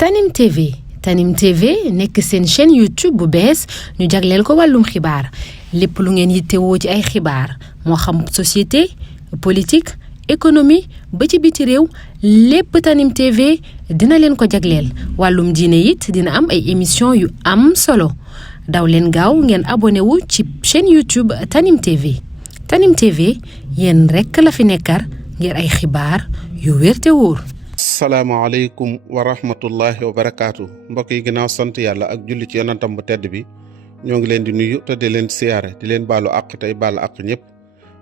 Tanim TV Tanim TV nekk seen chaîne YouTube bu bees ñu jagleel ko wàllum xibaar lépp lu ngeen yittewoo ci ay xibaar moo xam société politique économie ba ci biti réew lépp Tanim TV dina leen ko jagleel wàllum diine it dina am ay émission yu am solo daw leen gaaw ngeen abonné wu ci chaîne YouTube Tanim TV Tanim TV yéen rekk la fi nekkar ngir ay xibaar yu wér te wóor. salaamaaleykum wa rahmatullahi wa barakaatu mbokk yi ginnaaw sant yàlla ak julli ci yonantam bu tedd bi ñoo ngi leen di nuyu te di leen siyaare di leen baalu àq tey baalu àq ñëpp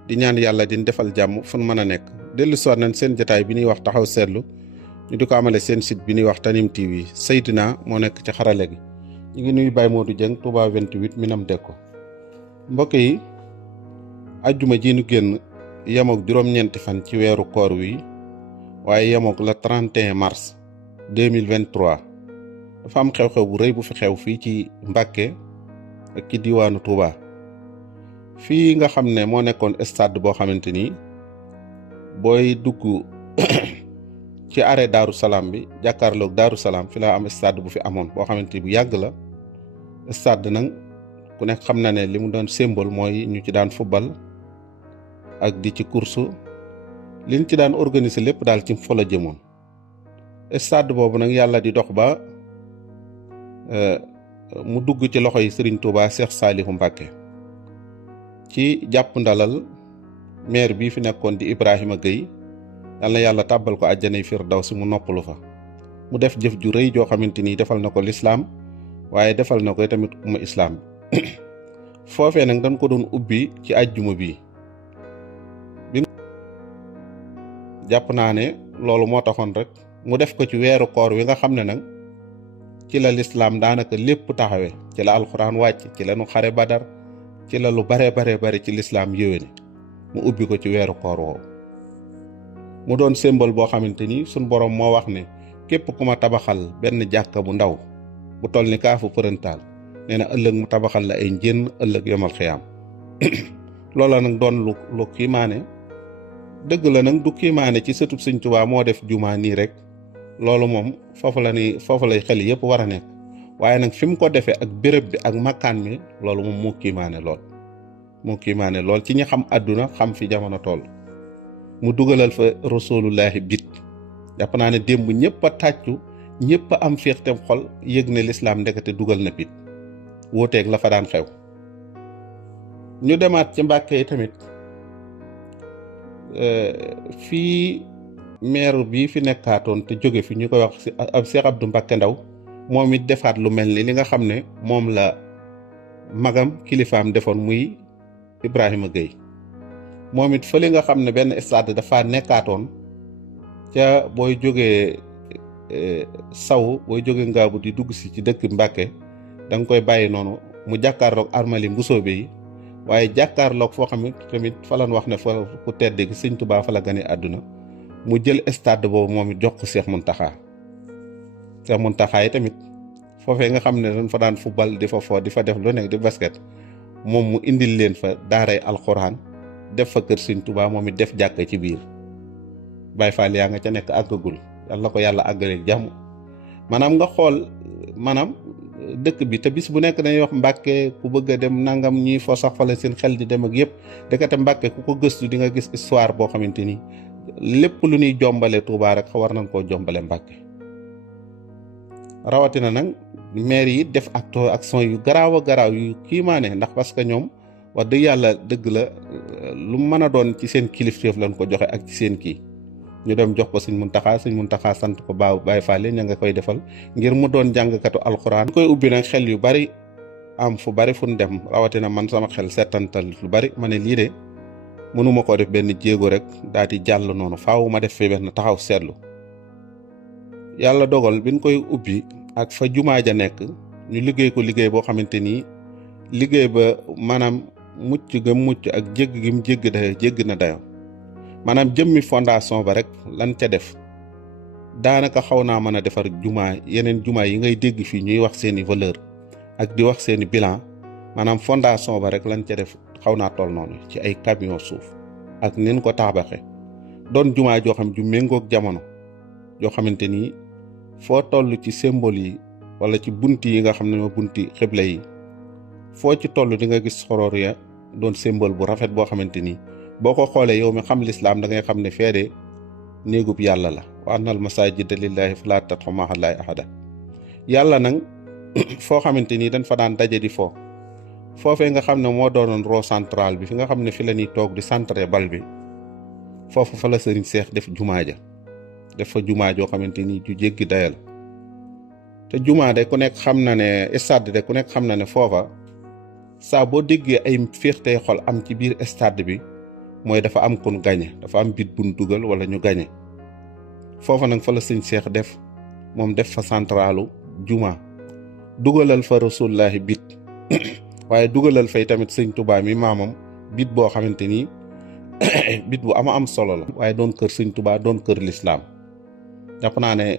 di ñaan yàlla di defal jàmm fu mën a nekk dellu soot nañ seen jotaay bi ñuy wax taxaw seetlu ñu di ko amale seen site bi ñuy wax Tanim TV Seydina moo nekk ci xarale gi ñu ngi nuyu Baye Modou Dieng Touba 28 Minam Dekko mbokk yi ajjuma ji nu génn yemook juróom-ñeenti fan ci weeru koor wi waaye yemook la 31 mars 2023 dafa am xew-xew bu rëy bu fi xew fii ci Mbàkke ak ci diwaanu Touba fii nga xam ne moo nekkoon stade boo xamante ni booy dugg ci arrêt Daaru Salaam bi jàkkaarloog Daaru Salaam fi la am stade bu fi amoon boo xamante ni bu yàgg la stade nag ku nekk xam na ne li mu doon symbole mooy ñu ci daan football ak di ci course liñ ci daan organiser lépp daal ci fa la jëmoon stade boobu nag yàlla di dox ba mu dugg ci loxo yi Serigne Touba Cheikh Saliou Mbacké ci jàpp ndalal maire bii fi nekkoon di Ibrahima Gueye yàlla tàbbal ko àjjanay firdawsi mu noppalu fa mu def jëf ju rëy joo xamante ni defal na ko lislaam waaye defal na ko tamit umma islaam foofee nag dañ ko doon ubbi ci àjjuma bi jàpp naa ne loolu moo taxoon rek mu def ko ci weeru koor wi nga xam ne nag ci la lislaam daanaka lépp taxawe ci la alxuraan wàcc ci la nu xare badar ci la lu bare ci lislaam yéwéne mu ubbi ko ci weeru koor woowu mu doon symbole boo xamante ni suñ boroom moo wax ne képp ku ma tabaxal benn jàkka bu ndaw bu toll ni kaafu përëntaal nee na ëllëg mu tabaxal la ay njënn ëllëg yomal xiyaam loola nag doon lu kiimaane dëgg la nag du kiimaane ci sëtub Sëñ Tuubaa moo def jumaa nii rek loolu moom foofu lay xel yëpp war a nekk waaye nag fi mu ko defee ak béréb bi ak makkaan mi loolu moom moo kiimaane lool ci ñi xam àdduna xam fi jamono toll mu dugalal fa rasulullahi bit jàpp naa ne démb ñëpp a tàccu ñëpp a am féextem xol yëg ne lislaam ndekete dugal na bit wóoteeg la fa daan xew ñu demaat ci Mbàkke yi tamit fii maire bii fi nekkaatoon te jóge fi ñu koy wax si Cheikh Abdou Mbacké Ndaw moom it defaat lu mel ni li nga xam ne moom la magam kilifaam defoon muy Ibrahima Gueye moom it fële nga xam ne benn stade dafa nekkaatoon ca booy jógee booy jógee ngaabu di dugg si ci dëkk Mbàkke da nga koy bàyyi noonu mu jàkkaarloog armali mbusoobe yi waaye jàkkaarloog foo xam ne tamit fa lañ wax ne fa ku tedd gi Sëñ Tuubaa fa la gane àdduna mu jël stade boobu moom it jox ko Cheikh Mountakha yi tamit foofee nga xam ne dañ fa daan football di fa fo di fa def lu nekk di basket moom mu indil leen fa daaray alxuraan def fa kër Sëñ Tuubaa moom it def jàkka ci biir Baay Faal yaa nga ca nekk àggagul yàlla ko yàlla àggaleel jàmm maanaam nga xool dëkk bi te bis bu nekk dañuy wax Mbàkke ku bëgg a dem nangam ñuy fo sax fa la seen xel di dem ak yëpp dëkkate Mbàkke ku ko gëstu di nga gis histoire boo xamante ni lépp lu ñuy jombale Touba rek war nañ koo jombale Mbàkke rawatina nag maire yi def action yu garaaw a garaaw yu kiimaane ndax parce que ñoom wax dëgg yàlla dëgg la lu mën a doon ci seen kilifteef lañ ko joxe ak ci seen kii ñu dem jox ko Sëñ Muntaxa sant ko Baay Faal ña nga koy defal ngir mu doon jàngkatu alxuraan koy ubbi nag xel yu bari am fu bari fu ñu dem rawatina man sama xel settantal lu bari ma ne lii de mënuma koo def benn jéego rek daal di jàll noonu faaw ma def fi benn taxaw seetlu yàlla dogal biñ koy ubbi ak fa jumaa ja nekk ñu liggéey ko liggéey boo xamante ni liggéey ba maanaam mucc ak jégg na dayo maanaam jëmmi fondation ba rek lan ca def daanaka xaw naa mën a defar yeneen jumaa yi ngay dégg fii ñuy wax seeni valeur ak di wax seeni bilan maanaam fondation ba rek lan ca def xaw naa toll noonu ci ay camion suuf ak nin ko tabaxe doon jumaa joo xam ju méngoog jamono joo xamante ni foo toll ci symbole yi wala ci bunti yi nga xam ne ma bunti xibla yi foo ci toll di nga gis xoroor ya doon symbole bu rafet boo xamante ni boo ko xoolee yow mi xam lislaam da ngay xam ne feede néegub yàlla la wa annal masajida lillahi fala tad'u ma'a llahi ahada. yàlla nag foo xamante ni dañ fa daan daje di foofee nga xam ne moo doonoon rond central bi fi nga xam ne fi la ñuy toog di centré bal bi foofu fa la sëriñ Seex def jumaa ja def fa jumaa joo xamante ni ju jéggi daya la te jumaa de ku nekk xam na ne stade de ku nekk xam na ne foofa saa boo déggee ay féextey xol am ci biir stade bi mooy dafa am kon gañe dafa am bit buñ dugal wala ñu gañe foofa nag fa la sëñ Seex def moom def fa centralu jumaa dugalal fa rasulullahi bit waaye dugalal fay tamit sëñ Tuubaa mi maamam bit boo xamante ni bit bu am solo la waaye doon kër sëñ Tuubaa doon kër lislaam jàpp naa ne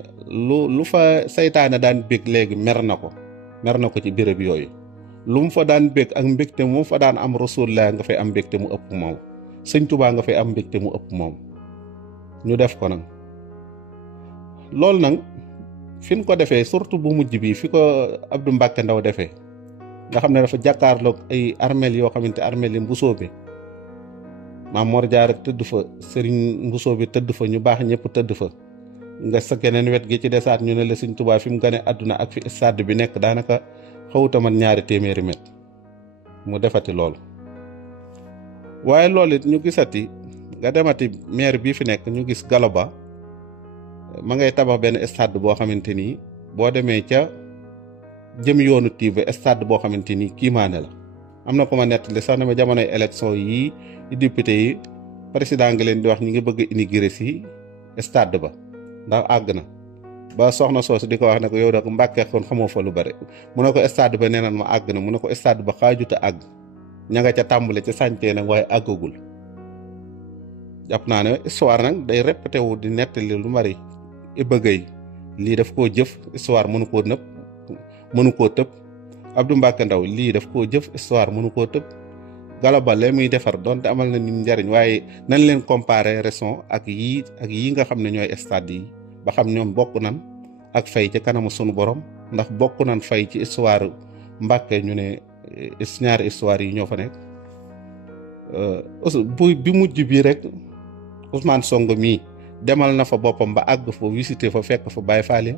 lu fa saytaane daan bég léegi mer na ko ci béréb yooyu lu mu fa daan bég ak mbégte mu fa daan am rasulullah nga fay am mbégte mu ëpp moom sëñ Tuubaa nga fay am mbégte mu ëpp moom ñu def ko nag loolu nag fi ñu ko defee surtout bu mujj bi fi ko Abdou Mbàkke Ndaw defee nga xam ne dafa jàkkaarloog ay armeel yoo xamante armeel yi Mbusoobe Maam Mor Jaara tëdd fa Sëriñ Mbusoobe tëdd fa ñu baax ñëpp tëdd fa nga sa geneen wet gi ci desaat ñu ne la sëñ Tuubaa fi mu gane àdduna ak fi stade bi nekk daanaka xawuta man 200 mètres mu defati loolu waaye loolu it ñu gisati nga demati maire bii fi nekk ñu gis Gallo Ba ma ngay tabax benn stade boo xamante ni boo demee ca jëm yoonu Tiiba stade boo xamante ni kiimaane la am na ko ma nettali sax ne ma jamonoy élection yii député yi président nga leen di wax ñi ngi bëgg inaugurer si stade ba ndax àgg na ba soxna soosu di ko wax ne ko yow da ko Mbàkke kon xamoo fa lu bare mu ne ko stade ba nee na ma àgg na mu ne ko stade ba xaajuta àgg ña nga ca tàmbale ca sàncee nag waaye àggagul jàpp naa ne histoire nag day répété wu di nettali lu bari bëggay lii daf koo jëf histoire mënu koo tëb Abdou Mbàkke Ndaw lii daf koo jëf histoire mënu koo tëb Gallo Ba lee muy defar donte amal na nit njariñ waaye nañ leen comparer raison ak yii nga xam ne ñooy stade yi ba xam ñoom bokk nan ak fay ci kanamu sunu borom ndax bokk nan fay ci histoire Mbàkke ñu ne ñaari histoire yi ñoo fa nekk bi mujj bi rek Ousmane Sonko mii demal na fa boppam ba àgg fa visité fa fekk fa Baye Fall ya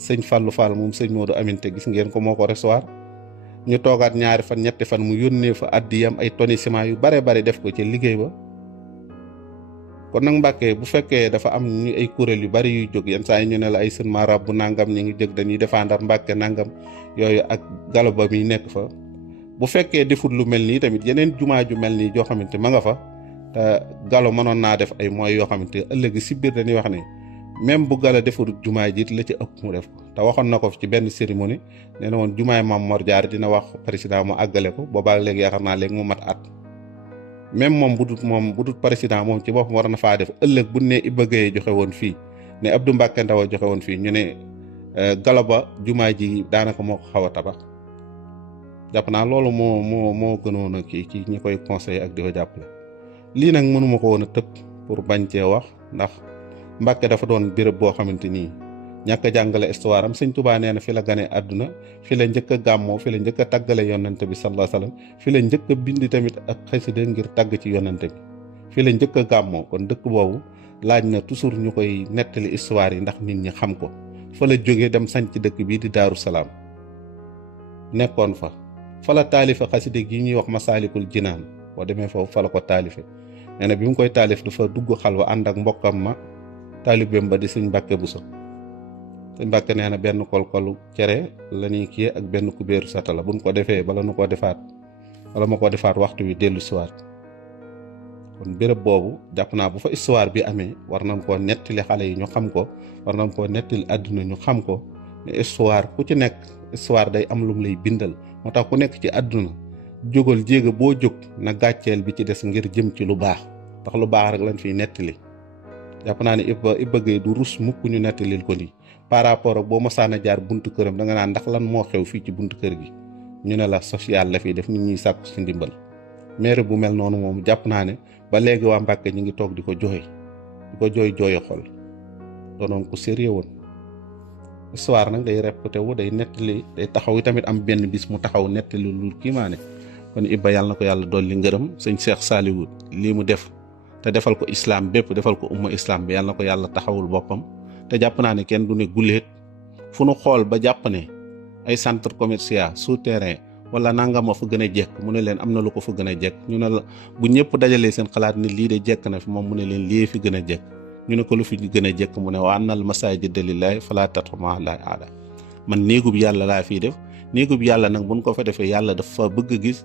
sëñ Fallou Fall moom sëñ Modou Aminté gis ngeen ko moo ko recevoir ñu toogaat 2 fan 3 fan mu yónnee fa addiyam ay tonni ciment yu bare def ko ci liggéey ba kon nag Mbàkke bu fekkee dafa am ñu ay kuréel yu bari yuy jóg yenn saa yi ñu ne la ay sën marab bu nangam ñi ngi jóg dañuy défendre Mbàkke nangam yooyu ak Gallo Ba mi nekk fa bu fekkee defut lu mel nii tamit yeneen jumaa ju mel nii joo xamante ma nga fa te Gallo mënoon naa def ay moyens yoo xamante ëllëg si biir dañuy wax ne même bu Gallo defut jumaa jiit la ci ëpp mu def ko te waxoon na ko ci benn cérémonie nee na woon jumaay Maam Mor Jaara dina wax président mu àggale ko boobaa léegi yaakaar naa léegi mu mat at même moom bu dut président moom ci boppam war na faa def ëllëg bu ne Iba Gueye joxe woon fii ne Abdou Mbàkke Ndaw joxe woon fii ñu ne Gallo Ba jumaa ji daanaka moo ko xaw a tabax jàpp naa loolu moo gënoon a kii ci ñi koy conseiller ak di ko jàppale lii nag mënuma ko woon a tëb pour bañ cee wax ndax Mbàkke dafa doon béréb boo xamante nii ñàkk a jàngale histoire am sëñ Tuubaa nee na fi la gane àdduna fi la njëkk a gàmmoo fi la njëkk a tàggale yonante bi sallallahu alayhi wasallam fi la njëkk a bind tamit ak xasida ngir tàgg ci yonante bi fi la njëkk a gàmmoo kon dëkk boobu laaj na toujours ñu koy nettali histoire yi ndax nit ñi xam ko fa la jógee dem sanc dëkk bii di Daaru Salaam nekkoon fa la taalife xasida gi ñuy wax Masaalikul Jinaan boo demee foofu fa la ko taalife nee na bi mu koy taalif dafa dugg xalwa ànd ak mbokkam ma taalibeem ba di sëñ Mbàkke Buso sëñ Mbàkke nee na benn kolkolu cere la ñuy kii ak benn kubéeru satala buñ ko defee bala ma ko defaat waxtu wi dellu siwaat kon béréb boobu jàpp naa bu fa histoire bi amee war nañ koo nettali xale yi ñu xam ko war nañ koo nettali àdduna ñu xam ko ne histoire ku ci nekk histoire day am lum lay bindal moo tax ku nekk ci àdduna jógal jéega boo jóg na gàcceel bi ci des ngir jëm ci lu baax ndax lu baax rek lañ fiy nettali jàpp naa ne Iba Gueye du rus mukk ñu nettalil ko nii par rapport ak boo masaana jaar buntu këram da nga naan ndax lan moo xew fii ci buntu kër gi ñu ne la social la fiy def nit ñuy sàkku si ndimbal maire bu mel noonu moom jàpp naa ne ba léegi waa Mbàkke ñu ngi toog di ko jooy xol doonoon ko sérieux woon histoire nag day répété wu day nettali day taxaw yi tamit am benn bis mu taxaw nettali lu kiimaane kon Iba yàlla na ko yàlla dolli ngërëm sëñ Cheikh Saliou lii mu def te defal ko islam bépp defal ko umma islam bi yàlla na ko yàlla taxawul boppam te jàpp naa ne kenn du ne guléet fu nu xool ba jàpp ne ay centre commercial souterrain wala nangama fa gën a jekk mu ne leen am na lu ko fa gën a jekk ñu ne la bu ñëpp dajalee seen xalaat ne lii de jekk na fi moom mu ne leen lii fi gën a jekk ñu ne ko lu fi gën a jekk mu ne wa annal masaajida lillaahi falaa tad'uu ma'a llaahi ahadan man néegub yàlla laa fiy def néegub yàlla nag buñ ko fa defee yàlla dafa bëgg a gis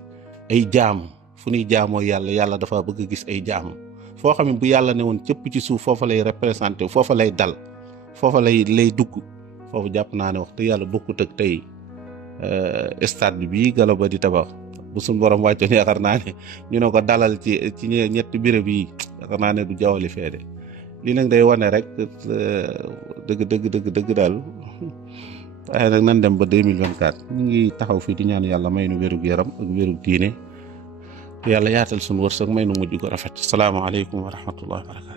ay jaam fu ñuy jaamoo yàlla dafa bëgg a gis ay jaam foo xam ne bu yàlla ne woon cëpp ci suuf foofa lay représenté foofa lay dal foofa lay dugg foofu jàpp naa ne wax dëgg yàlla bokkut ak tey stade bi Gallo Ba di tabax bu suñ borom wàccoon yaakaar naa ne ñu ne ko dalal ci ñetti béréb yi yaakaar naa ne du jawali feede lii nag day wane rek dëgg daal waaye nag nan dem ba 2024 ñu ngi taxaw fii di ñaan yàlla may nu wérug yaram ak wérug diine yàlla yaatal suñu wërsëg may nu mujj ko rafet salaamaaleykum wa rahmatullahi wa barakatu.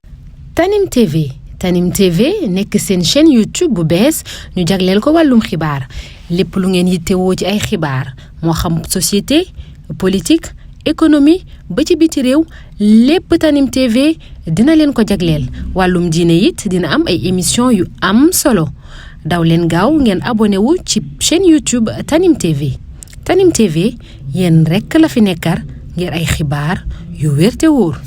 Tanim TV nekk seen chaîne YouTube bu bees ñu jagleel ko wàllum xibaar lépp lu ngeen yittewoo ci ay xibaar moo xam société politique économie ba ci biti réew lépp Tanim TV dina leen ko jagleel wàllum diine it dina am ay émission yu am solo daw leen gaaw ngeen abonné wu ci chaîne YouTube Tanim TV yéen rekk la fi nekkar ngir ay xibaar yu wér te wóor